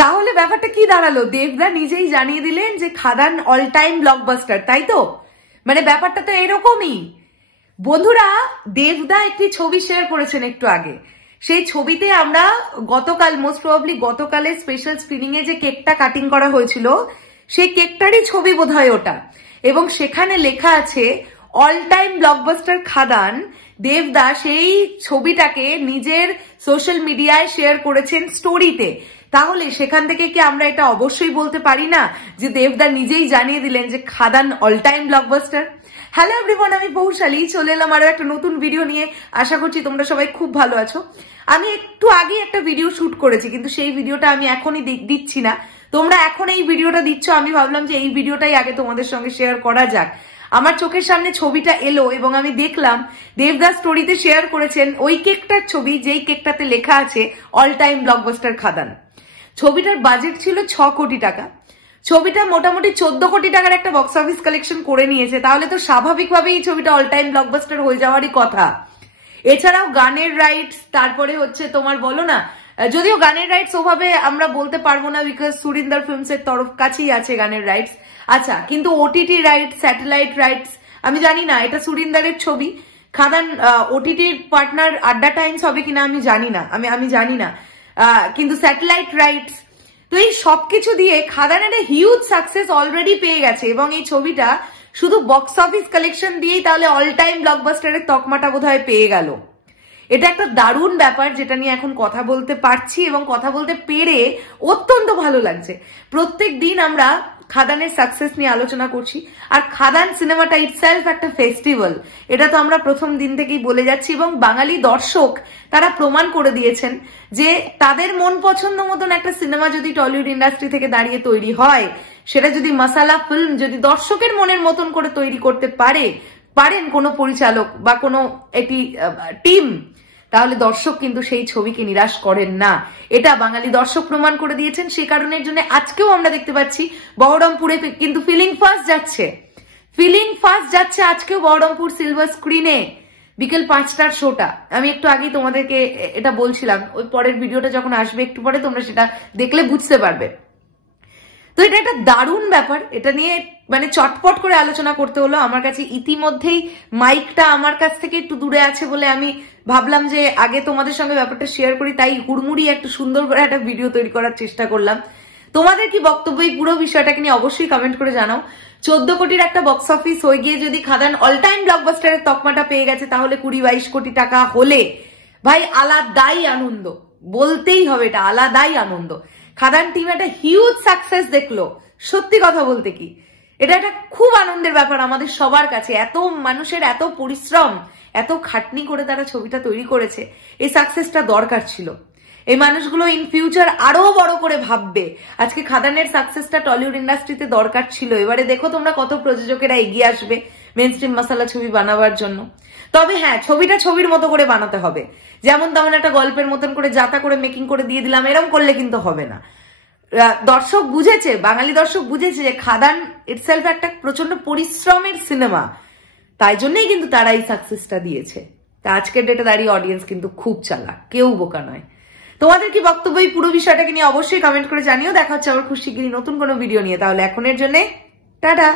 তাহলে ব্যাপারটা কি দাঁড়ালো? দেবদা নিজেই জানিয়ে দিলেন যে খাদান অল টাইম ব্লকবাস্টার, তাই তো? মানে ব্যাপারটা তো এরকমই বন্ধুরা। দেবদা একটি ছবি শেয়ার করেছেন একটু আগে। সেই ছবিতে আমরা গতকাল, মোস্ট প্রবাবলি গতকালের স্পেশাল স্ক্রিনিং এ যে কেকটা কাটিং করা হয়েছিল, সেই কেকটারই ছবি বোধহয় ওটা। এবং সেখানে লেখা আছে অল টাইম ব্লকবাস্টার খাদান। দেবদা সেই ছবিটাকে নিজের সোশ্যাল মিডিয়ায় শেয়ার করেছেন স্টোরিতে। তাহলে সেখান থেকে কি আমরা এটা অবশ্যই বলতে পারি না যে দেবদা নিজেই জানিয়ে দিলেন যে Khadaan all time blockbuster? Hello everyone, আমি পৌশালী চলে এলাম আরো একটা নতুন ভিডিও নিয়ে। আশা করছি তোমরা সবাই খুব ভালো আছো। আমি একটু আগে একটা ভিডিও শুট করেছি, কিন্তু সেই ভিডিওটা আমি এখনই দিচ্ছি না। তোমরা এখন এই ভিডিওটা দিচ্ছ, আমি ভাবলাম যে এই ভিডিওটাই আগে তোমাদের সঙ্গে শেয়ার করা যাক। আমার চোখের সামনে ছবিটা এলো এবং আমি দেখলাম দেবদা স্টোরিতে শেয়ার করেছেন ওই কেকটার ছবি, যেই কেকটাতে লেখা আছে অল টাইম ব্লকবাস্টার খাদান। ছবিটার বাজেট ছিল 6 কোটি টাকা। ছবিটা মোটামুটি 14 কোটি টাকার একটা বক্স অফিস কালেকশন করে নিয়েছে। তাহলে তো স্বাভাবিকভাবেই এই ছবিটা অল টাইম ব্লকবাস্টার হয়ে যাওয়ারই কথা। এছাড়াও গানের রাইটস, তারপরে হচ্ছে তোমার বলো না, যদিও গানের রাইটস ওভাবে আমরা বলতে পারবো না, বিকজ সুরিন্দর ফিল্মস এর তরফ কাছেই আছে গানের রাইটস। আচ্ছা, কিন্তু ওটিটি রাইটস, স্যাটেলাইট রাইটস, আমি জানি না এটা সুরিন্দরের ছবি। খাদান ওটিটির পার্টনার আড্ডা টাইমস হবে কিনা আমি জানি না, আমি জানি না, কিন্তু স্যাটেলাইট রাইটস, তো এই সবকিছু দিয়ে খাদান একটা হিউজ সাকসেস অলরেডি পেয়ে গেছে। এবং এই ছবিটা শুধু বক্স অফিস কালেকশন দিয়েই তাহলে অল টাইম ব্লকবাস্টারের তকমাটা বোধহয় পেয়ে গেল। এটা একটা দারুণ ব্যাপার, যেটা নিয়ে এখন কথা বলতে পারছি এবং কথা বলতে পেরে অত্যন্ত ভালো লাগছে। প্রত্যেক দিন আমরা খাদানের সাকসেস নিয়ে আলোচনা করছি, আর খাদান সিনেমাটা ইটসেলফ একটা ফেস্টিভ্যাল, এটা তো আমরা প্রথম দিন থেকেই বলে যাচ্ছি। এবং বাঙালি দর্শক তারা প্রমাণ করে দিয়েছেন যে তাদের মন পছন্দ মতন একটা সিনেমা যদি টলিউড ইন্ডাস্ট্রি থেকে দাঁড়িয়ে তৈরি হয়, সেটা যদি মাসালা ফিল্ম যদি দর্শকের মনের মতন করে তৈরি করতে পারেন কোনো পরিচালক বা কোনো একটি টিম, তাহলে দর্শক কিন্তু সেই ছবিকে নিরাশ করেন না। এটা বাঙালি দর্শক প্রমাণ করে দিয়েছেন। সে কারণের জন্য আজকেও আমরা দেখতে পাচ্ছি বহরমপুরে কিন্তু ফিলিং ফার্স্ট যাচ্ছে আজকেও বহরমপুর সিলভার স্ক্রিনে বিকেল 5টার শোটা। আমি একটু আগেই তোমাদেরকে এটা বলছিলাম, ওই পরের ভিডিওটা যখন আসবে একটু পরে তোমরা সেটা দেখলে বুঝতে পারবে। তো এটা একটা দারুণ ব্যাপার, এটা নিয়ে মানে চটপট করে আলোচনা করতে হলো। আমার কাছে ইতিমধ্যেই মাইকটা আমার কাছ থেকে একটু দূরে আছে বলে আমি ভাবলাম যে আগে তোমাদের সঙ্গে ব্যাপারটা শেয়ার করি, তাই হুড়মুড়ি একটু সুন্দর করে একটা ভিডিও তৈরি করার চেষ্টা করলাম। তোমাদের কি বক্তব্য এই পুরো বিষয়টাকে নিয়ে অবশ্যই কমেন্ট করে জানাও। 14 কোটির একটা বক্স অফিস হয়ে গিয়ে যদি খাদান অল টাইম ব্লকবাস্টারের তকমাটা পেয়ে গেছে, তাহলে 20-22 কোটি টাকা হলে ভাই আলাদাই আনন্দ, বলতেই হবে এটা আলাদাই আনন্দ। খাদান টিম একটা হিউজ সাকসেস দেখলো, সত্যি কথা বলতে কি এটা একটা খুব আনন্দের ব্যাপার আমাদের সবার কাছে। এত মানুষের এত পরিশ্রম, এত খাটনি করে তারা ছবিটা তৈরি করেছে, এই সাকসেসটা দরকার ছিল। এই মানুষগুলো ইন ফিউচার আরো বড় করে ভাববে। আজকে খাদানের সাকসেসটা টলিউড ইন্ডাস্ট্রিতে দরকার ছিল। এবারে দেখো তোমরা কত প্রযোজকেরা এগিয়ে আসবে মেন স্ট্রিম মশালা ছবি বানাবার জন্য। তবে হ্যাঁ, ছবিটা ছবির মতো করে বানাতে হবে। যেমন তেমন একটা গল্পের মতন করে যাতা করে মেকিং করে দিয়ে দিলাম, এরকম করলে কিন্তু হবে না। দর্শক বুঝেছে, বাঙালি দর্শক বুঝেছে যে খাদান ইটসেলফ একটা প্রচন্ড পরিশ্রমের সিনেমা, তাই জন্যই কিন্তু তারা এই সাকসেসটা দিয়েছে। তা আজকের ডেটে দাঁড়িয়ে অডিয়েন্স কিন্তু খুব চালাক, কেউ বোকা নয়। তোমাদের কি বক্তব্য এই পুরো বিষয়টাকে নিয়ে অবশ্যই কমেন্ট করে জানিও। দেখা হচ্ছে আবার খুব শিগগিরই নতুন কোনো ভিডিও নিয়ে। তাহলে এখনের জন্য টাটা।